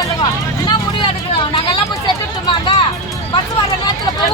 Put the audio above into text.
சொல்லுவோம். என்ன முடிவு எடுக்கிறோம்? நாங்கெல்லாம் போய் செத்துட்டுமாங்க. பஸ் வர நேரத்தில் போய்